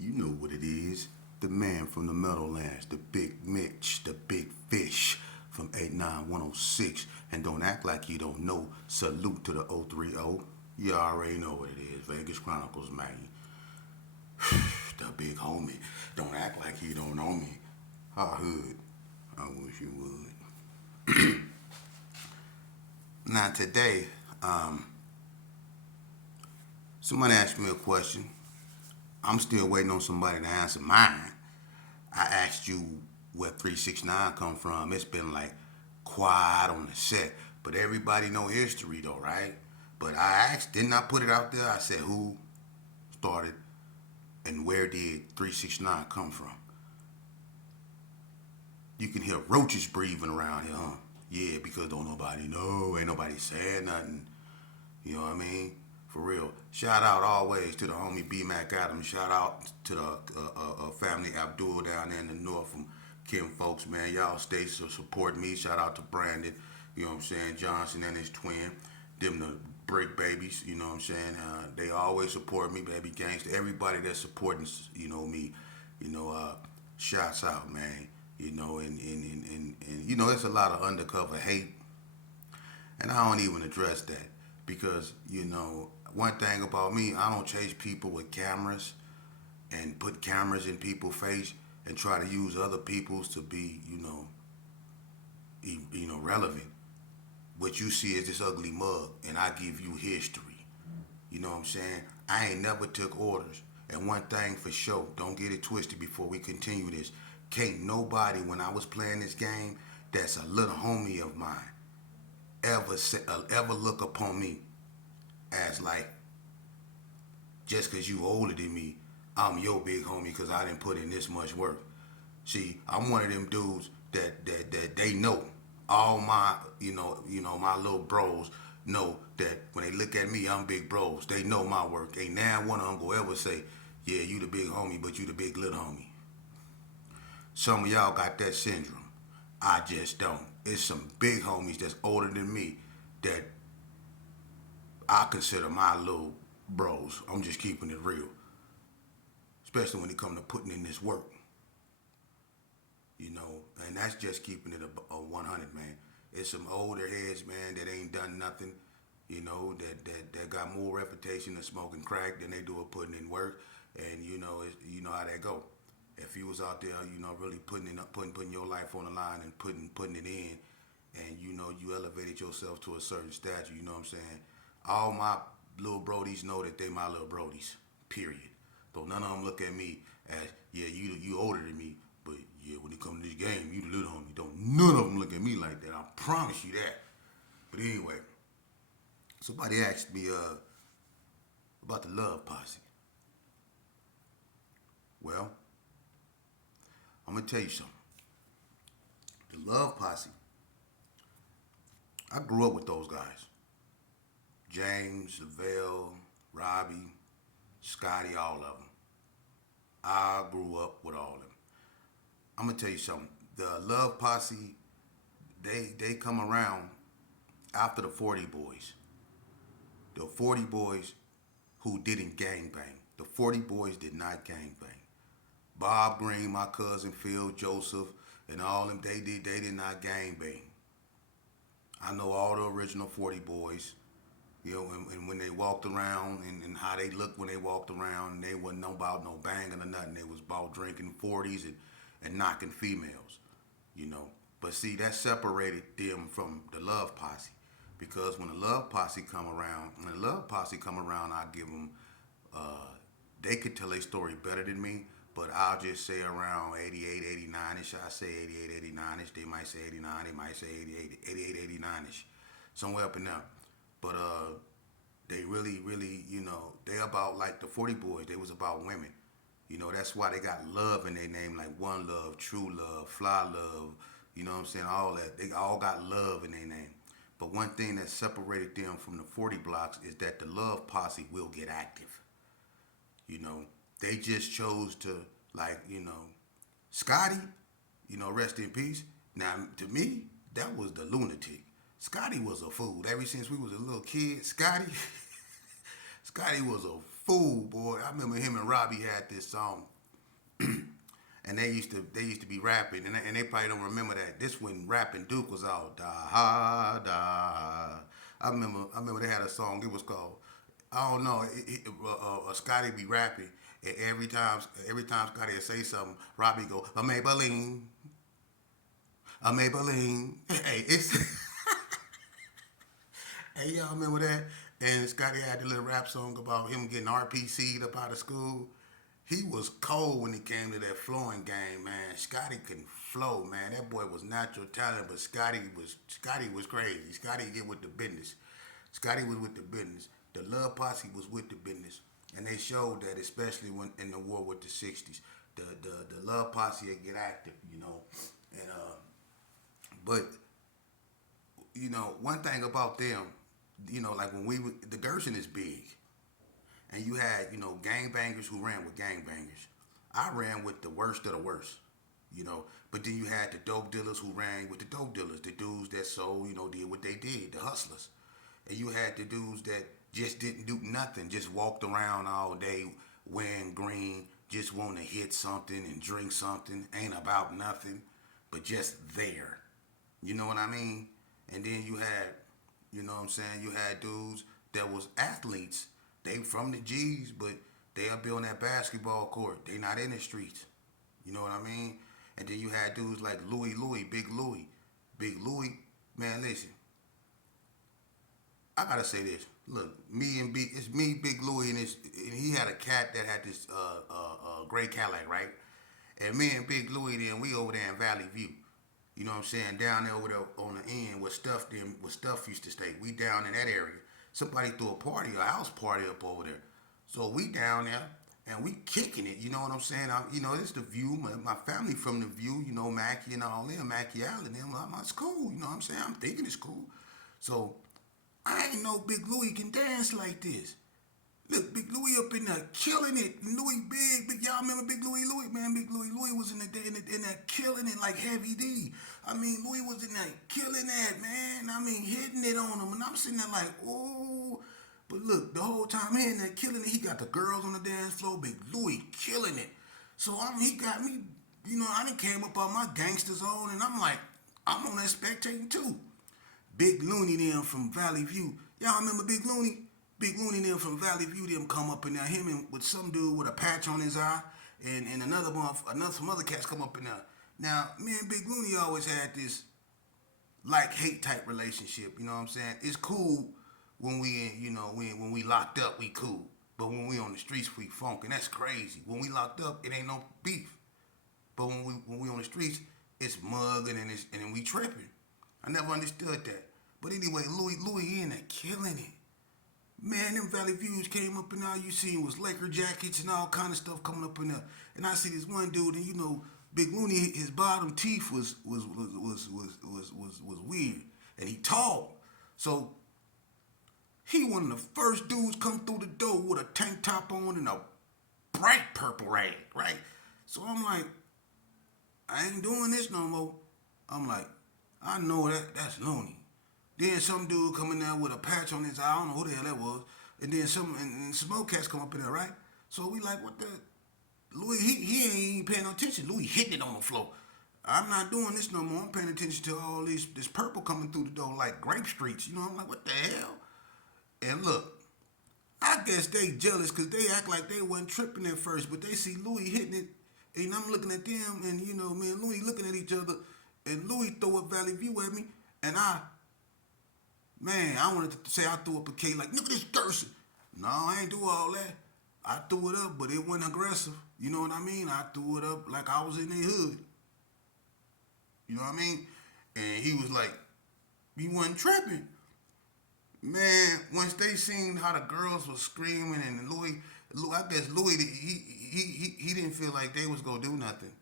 You know what it is. The man from the Meadowlands, the Big Mitch, the Big Fish from 89106. And don't act like you don't know. Salute to the 030. You already know what it is. Vegas Chronicles, man. The big homie. Don't act like you don't know me. Our hood. I wish you would. Now today, somebody asked me a question. I'm still waiting on somebody to answer mine. I asked you where 369 come from. It's been like quiet on the set, but everybody know history though, right? But I asked, didn't I put it out there? I said who started and where did 369 come from? You can hear roaches breathing around here, huh? Yeah, because don't nobody know, ain't nobody saying nothing. You know what I mean? For real. Shout out always to the homie B Mac Adams. Shout out to the family Abdul down there in the north from Kim folks, man. Y'all stay so support me. Shout out to Brandon, you know what I'm saying? Johnson and his twin. Them the break babies, you know what I'm saying? They always support me, baby gangster. Everybody that's supporting, me, shouts out, man. And there's a lot of undercover hate, and I don't even address that because one thing about me, I don't chase people with cameras and put cameras in people's face and try to use other people's to be relevant. What you see is this ugly mug, and I give you history. You know what I'm saying? I ain't never took orders. And one thing for sure, don't get it twisted before we continue this. Can't nobody, when I was playing this game, that's a little homie of mine, ever look upon me as like, just because you older than me, I'm your big homie because I didn't put in this much work. See, I'm one of them dudes that they know. All my, my little bros know that when they look at me, I'm big bros. They know my work. Ain't now one of them go ever say, yeah, you the big homie, but you the big little homie. Some of y'all got that syndrome. I just don't. It's some big homies that's older than me that I consider my little bros. I'm just keeping it real. Especially when it comes to putting in this work. And that's just keeping it a 100, man. It's some older heads, man, that ain't done nothing, that got more reputation of smoking crack than they do of putting in work. And you know how that go. If you was out there, really putting your life on the line and putting it in, and you elevated yourself to a certain stature, you know what I'm saying? All my little brodies know that they my little brodies. Period. Though none of them look at me as, yeah, you older than me, but yeah, when it comes to this game, you the little homie. Don't none of them look at me like that. I promise you that. But anyway, somebody asked me about the Love Posse. Well, I'm gonna tell you something. The Love Posse. I grew up with those guys. James, Lavelle, Robbie, Scotty, all of them. I grew up with all of them. I'm gonna tell you something. The Love Posse, they come around after the 40 Boys. The 40 Boys who didn't gangbang. The 40 Boys did not gangbang. Bob Green, my cousin Phil, Joseph, and all them, they did not gangbang. I know all the original 40 Boys. And when they walked around and how they looked when they walked around, they wasn't about no banging or nothing. They was about drinking 40s and knocking females, But see, that separated them from the Love Posse. Because when the Love Posse come around, I give them, they could tell their story better than me, but I'll just say around 88, 89-ish. I say 88, 89-ish. They might say 89, they might say 88, 89-ish. Somewhere up in there. But they really, they about like the 40 Boys. They was about women. That's why they got love in their name, like One Love, True Love, Fly Love. You know what I'm saying? All that. They all got love in their name. But one thing that separated them from the 40 blocks is that the Love Posse will get active. They just chose to, Scotty, rest in peace. Now, to me, that was the lunatic. Scotty was a fool. Ever since we was a little kid, Scotty was a fool, boy. I remember him and Robbie had this song, and they used to be rapping, and they probably don't remember that. This when rapping Duke was all da ha da. I remember they had a song. It was called I don't know. Scotty be rapping, and every time Scotty would say something, Robbie go a Maybelline. Hey, it's hey y'all remember that? And Scotty had the little rap song about him getting RPC'd up out of school. He was cold when it came to that flowing game, man. Scotty can flow, man. That boy was natural talent, but Scotty was crazy. Scotty get with the business. Scotty was with the business. The Love Posse was with the business, and they showed that, especially when in the war with the '60s. The Love Posse would get active, and but one thing about them, like when the Gerson is big, and you had, gangbangers who ran with gangbangers. I ran with the worst of the worst, But then you had the dope dealers who ran with the dope dealers, the dudes that sold, did what they did, the hustlers. And you had the dudes that just didn't do nothing, just walked around all day wearing green, just want to hit something and drink something, ain't about nothing, but just there. You know what I mean? And then you had, you had dudes that was athletes. They from the G's, but they up on that basketball court. They not in the streets. You know what I mean? And then you had dudes like Louie, Big Louie. Big Louie, man, listen. I gotta say this. Look, it's me, Big Louie, and he had a cat that had this gray Cadillac, right? And me and Big Louie, then we over there in Valley View. You know what I'm saying? Down there over there on the end where stuff used to stay. We down in that area. Somebody threw a house party up over there. So we down there and we kicking it. You know what I'm saying? It's the View. My family from the View. Mackie and all them, Mackie Allen. It's cool. You know what I'm saying? I'm thinking it's cool. So I ain't know Big Louie can dance like this. Look, Big Louie up in there killing it. Louie big. Y'all remember Big Louie? Man, Big Louie was in there killing it like Heavy D. Louie was in there killing that, man. Hitting it on him. And I'm sitting there like, oh. But look, the whole time he in there killing it, he got the girls on the dance floor. Big Louie killing it. So, he got me, I done came up on my gangsters on, and I'm like, I'm on that spectating too. Big Looney them from Valley View. Y'all remember Big Looney? Big Looney them from Valley View them come up in there. Him and with some dude with a patch on his eye, and some other cats come up in there. Now, me and Big Looney always had this like hate type relationship. You know what I'm saying? It's cool when when we locked up, we cool. But when we on the streets, we funk, and that's crazy. When we locked up, it ain't no beef. But when we on the streets, it's mugging and then we tripping. I never understood that. But anyway, Louie in there killing it. Man, them Valley Views came up and all you seen was Laker jackets and all kind of stuff coming up in there. And I see this one dude, and Big Looney, his bottom teeth was weird, and he tall. So he one of the first dudes come through the door with a tank top on and a bright purple rag, right? So I'm like, I ain't doing this no more. I'm like, I know that's Looney. Then some dude come in there with a patch on his eye. I don't know who the hell that was. And then some old cats come up in there, right? So we like, what the? Louie, he ain't paying no attention. Louie hitting it on the floor. I'm not doing this no more. I'm paying attention to all this purple coming through the door like grape streets. I'm like, what the hell? And look, I guess they jealous because they act like they wasn't tripping at first, but they see Louie hitting it, and I'm looking at them, and me and Louie looking at each other, and Louie throw up Valley View at me, and I wanted to say I threw up a K like, look at this Gerson. No, I ain't do all that. I threw it up, but it wasn't aggressive. You know what I mean? I threw it up like I was in their hood. You know what I mean? And he was like, he wasn't tripping. Man, once they seen how the girls was screaming and Louie, I guess Louie, he didn't feel like they was gonna do nothing.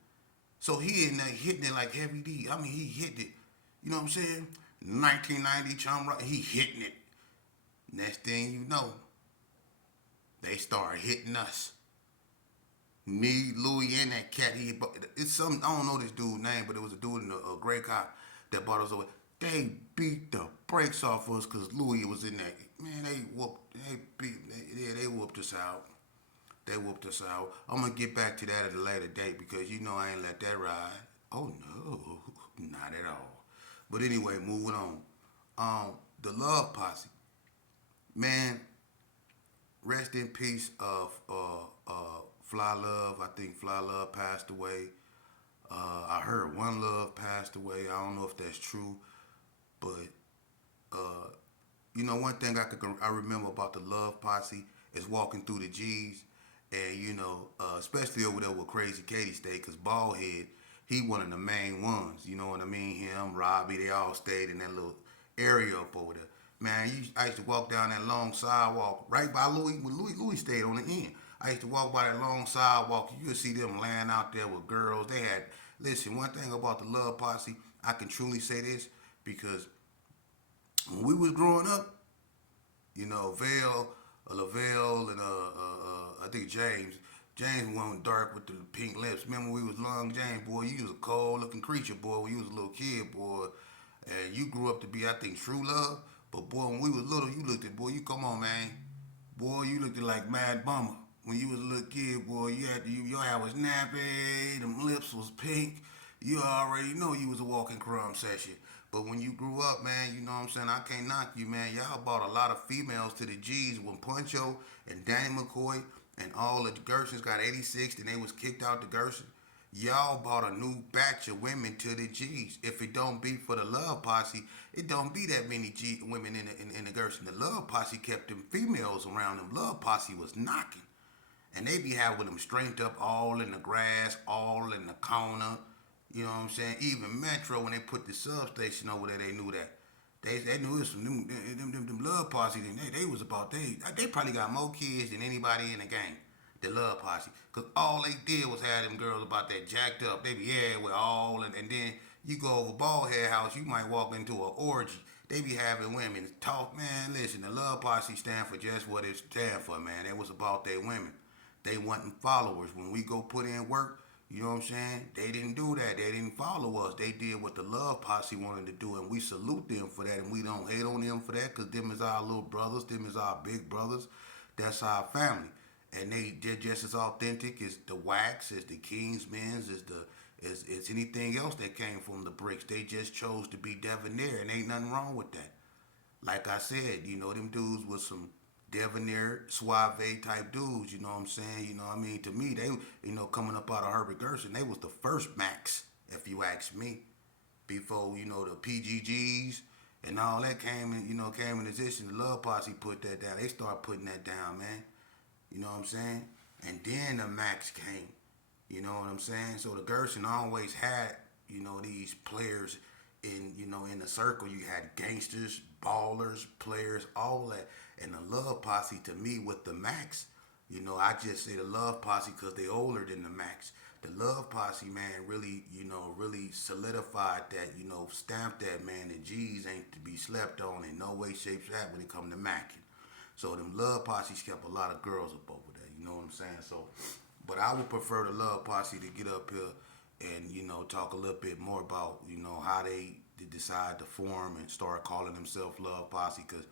So he in there hitting it like Heavy D. He hit it. You know what I'm saying? 1990 Chum Rock, he hitting it. Next thing you know, they started hitting us. Me, Louie, and that cat. It's some, I don't know this dude's name, but it was a dude in a gray car that brought us over. They beat the brakes off us because Louie was in there. Man, they whooped us out. They whooped us out. I'm gonna get back to that at a later date because you know I ain't let that ride. Oh no, not at all. But anyway, moving on. The Love Posse, man. Rest in peace of Fly Love. I think Fly Love passed away. I heard One Love passed away. I don't know if that's true, but uh, you know, one thing I remember about the Love Posse is walking through the G's, and you know, especially over there where Crazy Katie stayed, cause Baldhead, he one of the main ones. You know what I mean? Him, Robbie, they all stayed in that little area up over there. Man, I used to walk down that long sidewalk right by Louie. When Louie stayed on the end. I used to walk by that long sidewalk. You would see them laying out there with girls. They had listen. One thing about the Love Posse, I can truly say this because when we was growing up, you know, Lavelle, and I think James. James went dark with the pink lips. Remember we was Long James, boy. You was a cold looking creature, boy. When you was a little kid, boy, and you grew up to be, I think, true love. But boy, when we was little, you looked at boy. You come on, man. Boy, you looked like Mad Bummer. When you was a little kid, boy, your hair was nappy, them lips was pink. You already know you was a walking crumb session. But when you grew up, man, you know what I'm saying? I can't knock you, man. Y'all brought a lot of females to the G's when Puncho and Danny McCoy and all the Gersons got 86 and they was kicked out the Gerson. Y'all brought a new batch of women to the G's. If it don't be for the Love Posse, it don't be that many women in the Gerson. The Love Posse kept them females around them. Love Posse was knocking. And they be having them straightened up all in the grass, all in the corner. You know what I'm saying? Even Metro, when they put the substation over there, they knew that. They knew it was some new, them Love Posse. They was about, they probably got more kids than anybody in the game. The Love Posse. Because all they did was have them girls about that jacked up. They be, yeah, with all, and then you go over Baldhead House, you might walk into an orgy. They be having women talk, man, listen, the Love Posse stand for just what it stand for, man. It was about their women. They wasn't followers. When we go put in work, you know what I'm saying? They didn't do that. They didn't follow us. They did what the Love Posse wanted to do, and we salute them for that, and we don't hate on them for that because them is our little brothers. Them is our big brothers. That's our family. And they're just as authentic as the Wax, as the Kingsmen's, as anything else that came from the bricks. They just chose to be debonair, and ain't nothing wrong with that. Like I said, you know, them dudes was some debonair, suave type dudes, you know what I'm saying? You know what I mean? To me, they, you know, coming up out of Herbert Gerson, they was the first Max, if you ask me. Before, you know, the PGGs and all that came in existence. The Love Posse put that down. They started putting that down, man. You know what I'm saying? And then the Max came. You know what I'm saying? So the Gerson always had, you know, these players in the circle. You had gangsters, ballers, players, all that. And the Love Posse to me with the Max, you know, I just say the Love Posse because they older than the Max. The Love Posse, man, really, you know, really solidified that, you know, stamped that, man. The G's ain't to be slept on in no way, shape, shape when it come to Mackin. So them Love Posses kept a lot of girls up over there. You know what I'm saying? So, but I would prefer the Love Posse to get up here and, you know, talk a little bit more about, you know, how they decide to form and start calling themselves Love Posse because,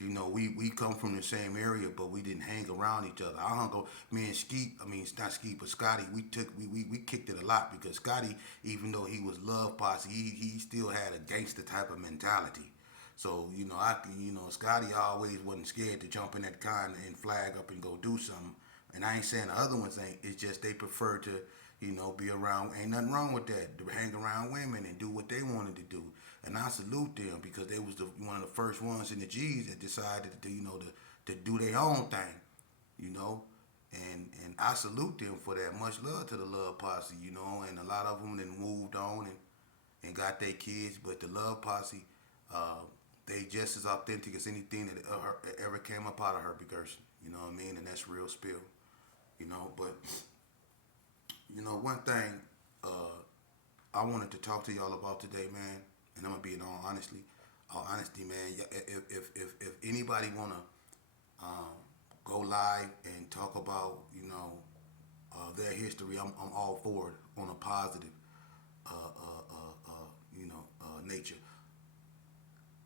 you know, we come from the same area, but we didn't hang around each other. I hung out, me and Skeet, I mean, it's not Skeet, but Scotty, we kicked it a lot because Scotty, even though he was Love Posse, he still had a gangster type of mentality. So, you know, Scotty always wasn't scared to jump in that car and flag up and go do something. And I ain't saying the other ones ain't. It's just they prefer to, you know, be around. Ain't nothing wrong with that. To hang around women and do what they wanted to do. And I salute them because they was one of the first ones in the G's that decided to, you know, to do their own thing, you know. And I salute them for that. Much love to the Love Posse, you know. And a lot of them then moved on and got their kids. But the Love Posse, they just as authentic as anything that ever came up out of Herbie Gerson. You know what I mean? And that's real spill. You know, but you know one thing I wanted to talk to y'all about today, man, and I'm gonna be in all honesty, man. If anybody wanna go live and talk about their history, I'm all for it on a positive nature.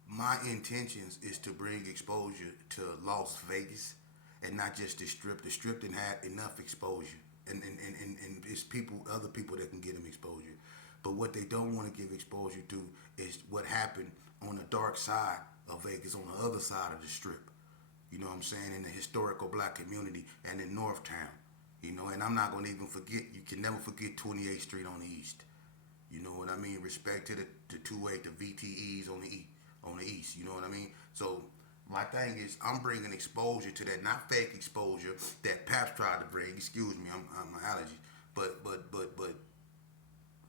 My intentions is to bring exposure to Las Vegas and not just the Strip. The Strip didn't have enough exposure, and it's people, other people that can get them exposure. But what they don't want to give exposure to is what happened on the dark side of Vegas, on the other side of the Strip. You know what I'm saying? In the historical black community and in Northtown. You know, and I'm not gonna even forget. You can never forget 28th Street on the east. You know what I mean? Respect to the 2-8, the VTEs on the east. You know what I mean? So my thing is, I'm bringing exposure to that, not fake exposure that Paps tried to bring. Excuse me, I'm allergies, but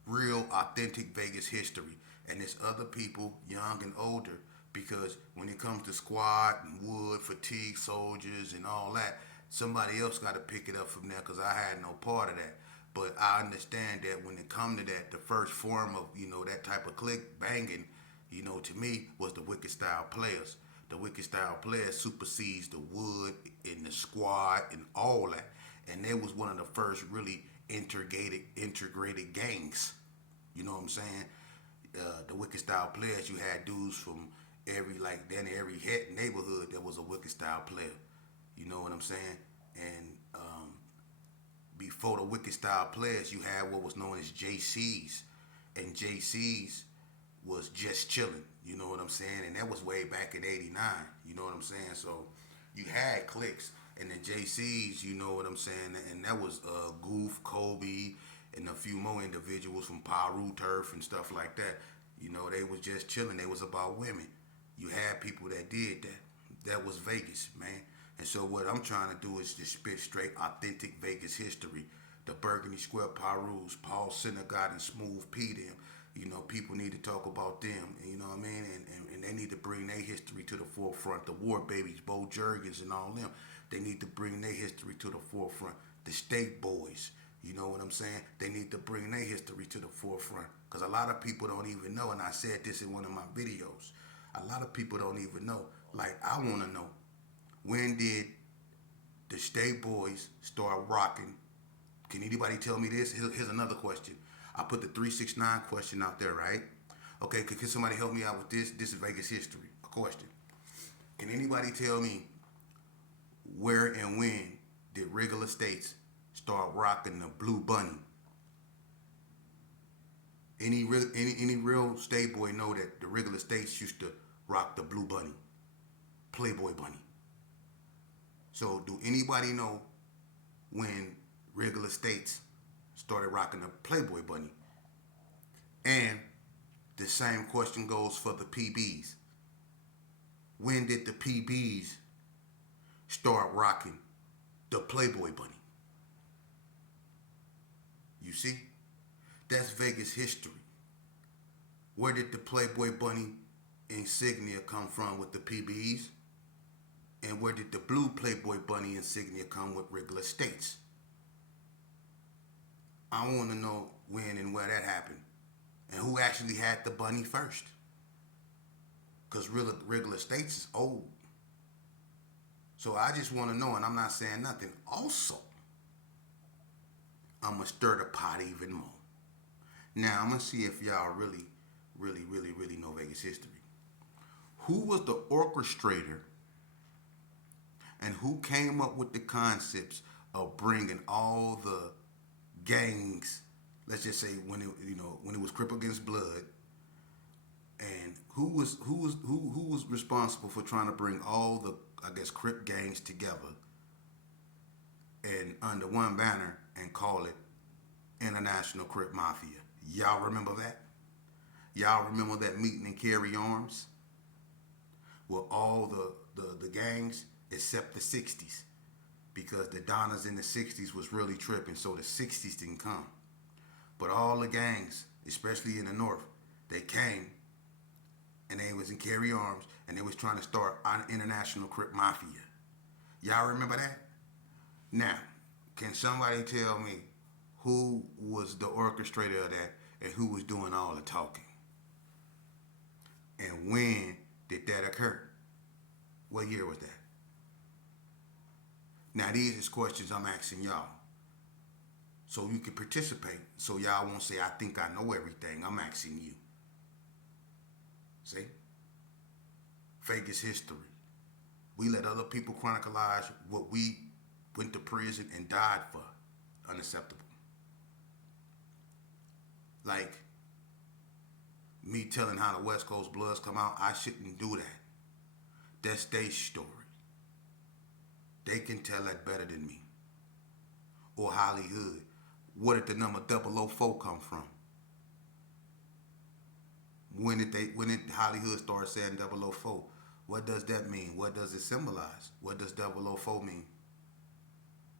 real, authentic Vegas history, and there's other people, young and older, because when it comes to squad and wood, fatigue soldiers, and all that, somebody else got to pick it up from there because I had no part of that. But I understand that when it come to that, the first form of, that type of click banging, to me was the Wicked Style Players. The Wicked Style Players supersedes the wood and the squad and all that, and they was one of the first really integrated gangs. You know what I'm saying? The Wicked Style Players, you had dudes from every neighborhood that was a Wicked Style player. You know what I'm saying? And before the Wicked Style Players, you had what was known as JCs, and JCs was just chilling. You know what I'm saying? And that was way back in '89. You know what I'm saying? So you had cliques and the JCs. You know what I'm saying? And that was Goof, Kobe, and a few more individuals from Paru Turf and stuff like that. They was just chilling. They was about women. You had people that did that. That was Vegas, man. And so what I'm trying to do is just spit straight, authentic Vegas history. The Burgundy Square Parus, Paul Syndergaard and Smooth P them. People need to talk about them. You know what I mean? And they need to bring their history to the forefront. The War Babies, Bo Jurgens and all them. They need to bring their history to the forefront. The State Boys, you know what I'm saying? They need to bring their history to the forefront. Because a lot of people don't even know, and I said this in one of my videos, a lot of people don't even know. Like, I want to know, when did the State Boys start rocking? Can anybody tell me this? Here's another question. I put the 369 question out there, right? Okay, can somebody help me out with this? This is Vegas history. A question. Can anybody tell me where and when did Regal Estates start rocking the Blue Bunny? Any real State Boy know that the Regal Estates used to rock the Blue Bunny, Playboy Bunny? So do anybody know when Regal Estates started rocking the Playboy Bunny? And the same question goes for the PBs. When did the PBs start rocking the Playboy Bunny? You see? That's Vegas history. Where did the Playboy Bunny insignia come from with the PBs? And where did the blue Playboy Bunny insignia come with Regal Estates? I want to know when and where that happened. And who actually had the bunny first. Because Regal Estates is old. So I just want to know, and I'm not saying nothing. Also, I'm going to stir the pot even more. Now, I'm going to see if y'all really know Vegas history. Who was the orchestrator and who came up with the concepts of bringing all the gangs, let's just say when it was Crip Against Blood, and who was responsible for trying to bring all the, I guess, Crip gangs together and under one banner and call it International Crip Mafia? Y'all remember that? Y'all remember that meeting in Carry Arms? With all the gangs except the 60s. Because the Donnas in the 60s was really tripping, so the 60s didn't come. But all the gangs, especially in the North, they came and they was in Carry Arms and they was trying to start an International Crip Mafia. Y'all remember that? Now, can somebody tell me who was the orchestrator of that and who was doing all the talking? And when did that occur? What year was that? Now, these is questions I'm asking y'all. So you can participate. So y'all won't say, I think I know everything. I'm asking you. See? Vegas history. We let other people chronicleize what we went to prison and died for. Unacceptable. Like me telling how the West Coast Bloods come out, I shouldn't do that. That's their story. They can tell that better than me. Or Hollywood. Where did the number 004 come from? When did Hollywood start saying 004? What does that mean? What does it symbolize? What does 004 mean?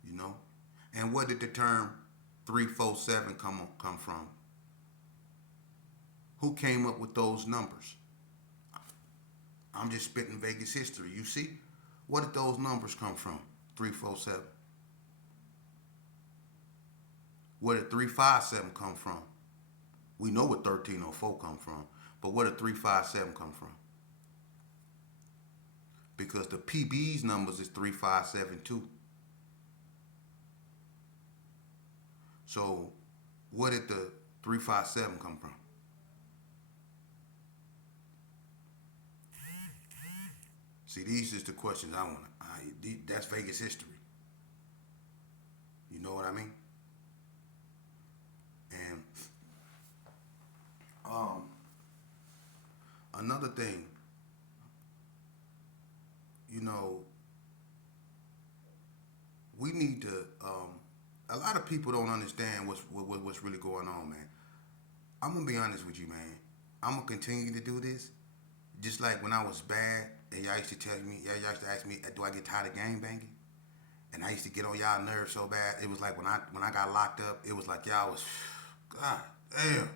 You know? And where did the term 347 come from? Who came up with those numbers? I'm just spitting Vegas history. You see? Where did those numbers come from? 347. Where did 357 come from? We know where 1304 come from, but where did 357 come from? Because the PB's numbers is 357 too. So where did the 357 come from? See, these is the questions I want. That's Vegas history. You know what I mean? And another thing, you know, we need to. A lot of people don't understand what's really going on, man. I'm gonna be honest with you, man. I'm gonna continue to do this, just like when I was bad, and y'all used to tell me, y'all used to ask me, do I get tired of gang banging? And I used to get on y'all nerves so bad. It was like when I got locked up, it was like y'all was, God damn,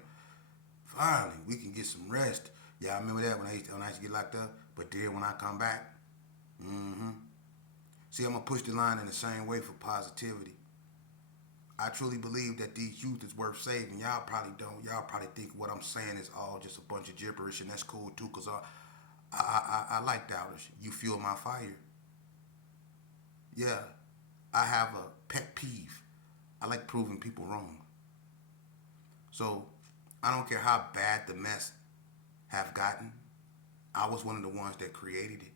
finally we can get some rest. Y'all remember that when I used to get locked up? But then when I come back, see, I'm gonna push the line in the same way for positivity. I truly believe that these youth is worth saving. Y'all probably don't. Y'all probably think what I'm saying is all just a bunch of gibberish, and that's cool too, cause I like doubters. You fuel my fire. Yeah, I have a pet peeve. I like proving people wrong. So I don't care how bad the mess have gotten. I was one of the ones that created it.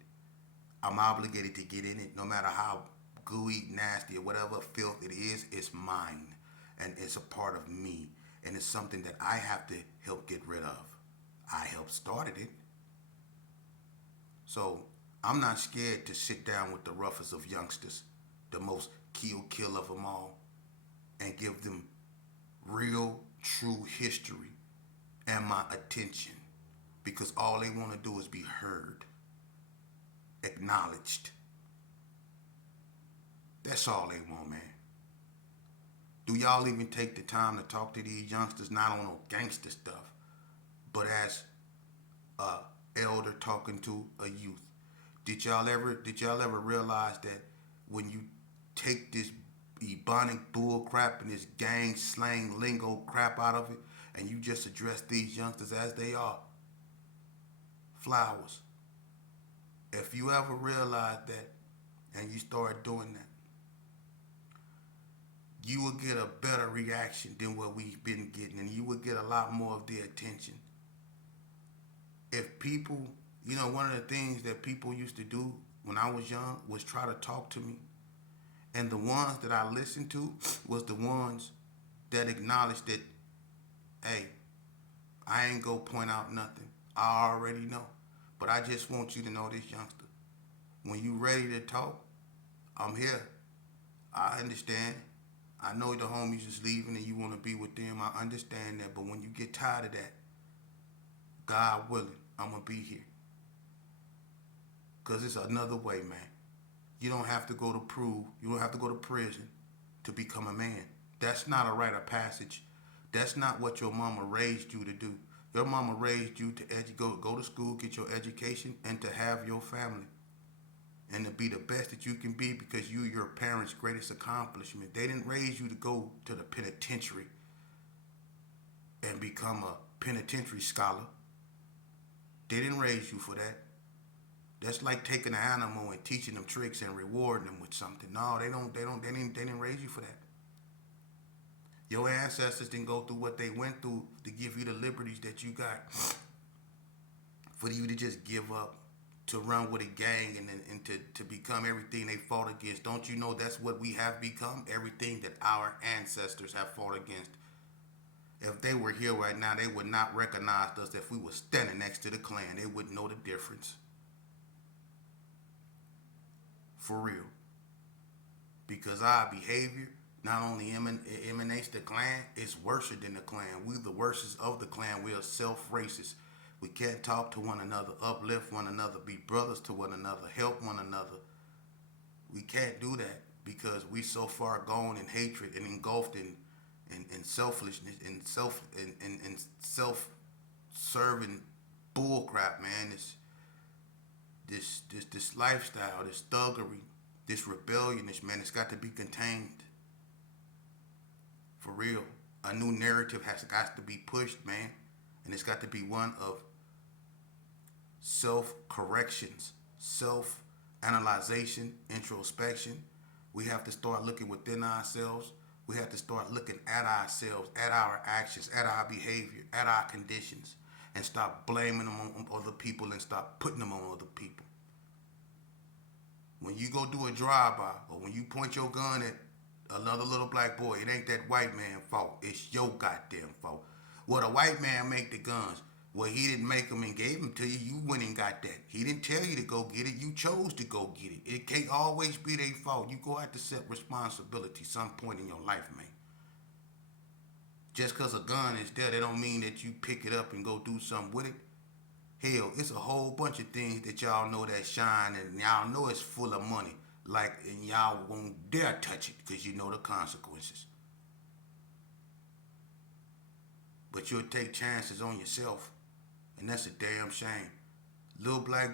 I'm obligated to get in it, no matter how gooey, nasty, or whatever filth it is. It's mine, and it's a part of me, and it's something that I have to help get rid of. I helped started it, so I'm not scared to sit down with the roughest of youngsters, the most kill of them all, and give them real, true history and my attention, because all they want to do is be heard, acknowledged. That's all they want, man. Do y'all even take the time to talk to these youngsters, not on no gangster stuff, but as a elder talking to a youth? Did y'all ever realize that when you take this ebonic bull crap and this gang slang lingo crap out of it, and you just address these youngsters as they are, flowers? If you ever realize that and you start doing that, you will get a better reaction than what we've been getting, and you will get a lot more of their attention. If people, one of the things that people used to do when I was young was try to talk to me. And the ones that I listened to was the ones that acknowledged that, hey, I ain't gonna point out nothing. I already know. But I just want you to know this, youngster. When you ready to talk, I'm here. I understand. I know the homies is leaving and you want to be with them. I understand that. But when you get tired of that, God willing, I'm going to be here. Because it's another way, man. You don't have to go to prison to become a man. That's not a rite of passage. That's not what your mama raised you to do. Your mama raised you to go to school, get your education, and to have your family. And to be the best that you can be, because you're your parents' greatest accomplishment. They didn't raise you to go to the penitentiary and become a penitentiary scholar. They didn't raise you for that. That's like taking an animal and teaching them tricks and rewarding them with something. No, they didn't raise you for that. Your ancestors didn't go through what they went through to give you the liberties that you got. For you to just give up to run with a gang and to become everything they fought against. Don't you know that's what we have become? Everything that our ancestors have fought against. If they were here right now, they would not recognize us. If we were standing next to the Klan, they wouldn't know the difference. For real. Because our behavior not only emanates the Klan, it's worse than the Klan. We the worst of the Klan. We are self-racist. We can't talk to one another, uplift one another, be brothers to one another, help one another. We can't do that because we so far gone in hatred and engulfed in selfishness and self-serving bullcrap, man. This lifestyle, this thuggery, this rebelliousness, man, it's got to be contained. For real. A new narrative has got to be pushed, man. And it's got to be one of self-corrections, self-analyzation, introspection. We have to start looking within ourselves. We have to start looking at ourselves, at our actions, at our behavior, at our conditions, and stop blaming them on other people and stop putting them on other people. When you go do a drive-by or when you point your gun at another little black boy, it ain't that white man's fault. It's your goddamn fault. Well, the white man make the guns. Well, he didn't make them and gave them to you. You went and got that. He didn't tell you to go get it. You chose to go get it. It can't always be their fault. You go have to accept responsibility some point in your life, man. Just because a gun is there, that don't mean that you pick it up and go do something with it. Hell, it's a whole bunch of things that y'all know that shine and y'all know it's full of money. Like, and y'all won't dare touch it because you know the consequences. But you'll take chances on yourself. And that's a damn shame. Little black